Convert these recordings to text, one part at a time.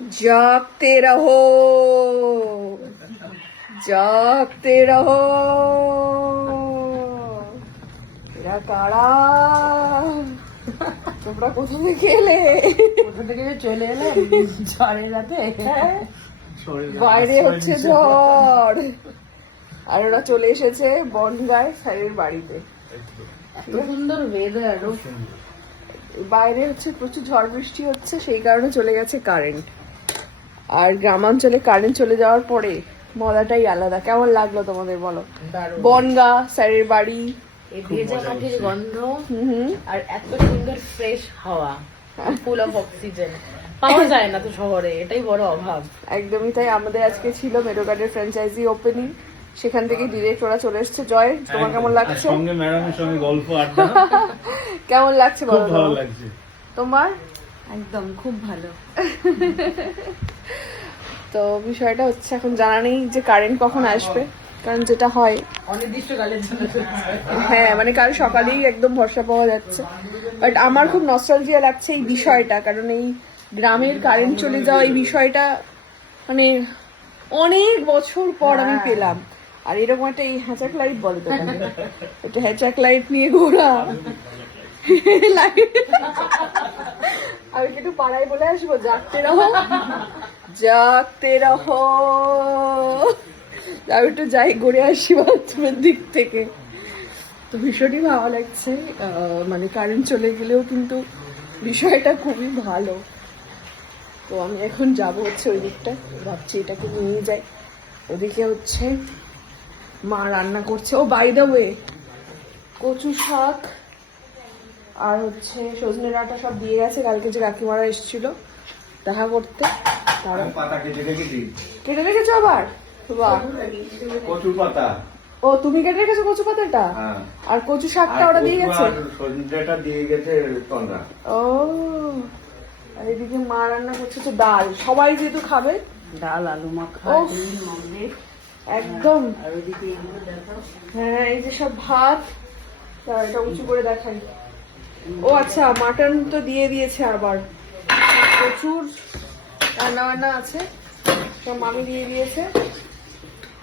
जागते रहो, जागते रहो। এরা কারা? তোমরা কোথা থেকে এলে? কোথা থেকে যে চলে এলে ঝড়ের রাতে। বাইরে হচ্ছে ঝড়, আর ওরা চলে এসেছে বনগায় স্যারের বাড়িতে। এত সুন্দর ওয়েদার, বাইরে হচ্ছে প্রচুর ঝড় বৃষ্টি হচ্ছে, সেই কারণে চলে গেছে কারেন্ট। আর গ্রামাঞ্চলে কারেন্ট চলে যাওয়ার পরে মজাটাই আলাদা। কেমন লাগলো তোমাদের বলো? বনগা স্যারের বাড়ি, এই ভেজা মাটির গন্ধ আর এত সুন্দর ফ্রেশ হাওয়া, ফুল অফ অক্সিজেন পাওয়া যায় না তো শহরে, এটাই বড় অভাব। একদমই তাই। আমাদের আজকে ছিল মেডোগার্ডের ফ্র্যাঞ্চাইজি ওপেনিং, সেখান থেকে ডিরেক্ট ওরা চলে এসেছে। জয়, তোমার কেমন লাগছে? সঙ্গে ম্যাডামের সঙ্গে গল্প আড্ডা কেমন লাগছে খুব বলো? ভালো লাগছে। তোমার? একদম খুব ভালো। তো বিষয়টা হচ্ছে এখন জানা নেই যে কারেন্ট কখন আসবে, কারণ যেটা হয় অনির্দিষ্টকালের জন্য। হ্যাঁ, মানে কাল সকালেই একদম ভরসা পাওয়া যাচ্ছে। বাট আমার খুব নস্টালজিয়া লাগছে এই বিষয়টা, কারণ এই গ্রামের কারেন্ট চলে যাওয়া এই বিষয়টা মানে অনেক বছর পর আমি পেলাম। আর এরকম একটা এই হ্যাচাক লাইট বলে তো, একটা হ্যাচাক লাইট নিয়ে ঘোরা। আমি একটু পাড়ায় বলে আসবো, জাগতে রহো, জাগতে রহো। আমি একটু যাই ঘুরে আসি বাথরুমের দিক থেকে। তো ভীষণই ভালো লাগছে, মানে কারেন্ট চলে গেলেও কিন্তু বিষয়টা খুবই ভালো। তো আমি এখন যাব হচ্ছে ওই দিকটা, ভাবছি এটাকে নিয়ে যাই। ওদিকে হচ্ছে মা রান্না করছে। ও বাই দ্য ওয়ে, কচু শাক আর হচ্ছে সজনে ডাঁটা সব দিয়ে গেছে। কালকে যে কাকিমারা এসেছিল দেখা করতে, তারা পাতা কেটে রেখেছি। কেটে রেখেছো আবার? বাহ, কচুর পাতা। ও তুমি কেটে রেখেছো কচু পাতাটা? হ্যাঁ। আর কচু শাকটা ওরা দিয়ে গেছে? সজনেটা দিয়ে গেছে তন্দ্রা। ও, আর এদিকে মা রান্না করছে তো ডাল, সবাই যেহেতু খাবে। ডাল, আলু মাখা, উফ, ডিম, অমলেট, একদম। আর ওইদিকে এগুলো দেখো। হ্যাঁ, এই যে সব ভাত, এটা উঁচু করে দেখাই। ও আচ্ছা, মাটন তো দিয়ে দিয়েছে, আবার প্রচুর রান্না বান্না আছে, সব মামি দিয়ে দিয়েছে।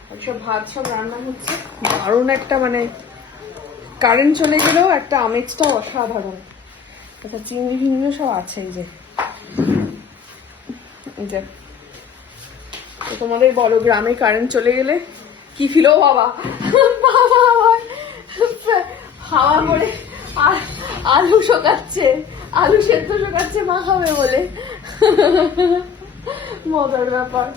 আর সব ভাত সব রান্না হচ্ছে। দারুণ একটা, মানে কারেন্ট চলে গেলেও একটা আমেজটা অসাধারণ। একটা চিংড়ি ফিংড়ি সব আছে। এই যে এই যে, তো তোমাদের বলো, গ্রামে কারেন্ট চলে গেলে কি ফিল? ও বাবা, বাবা আমার হাওয়া করে আলু শোকাচ্ছে, আলু সেদ্ধ শোকাচ্ছে মা খাবে বলে। মজার ব্যাপার।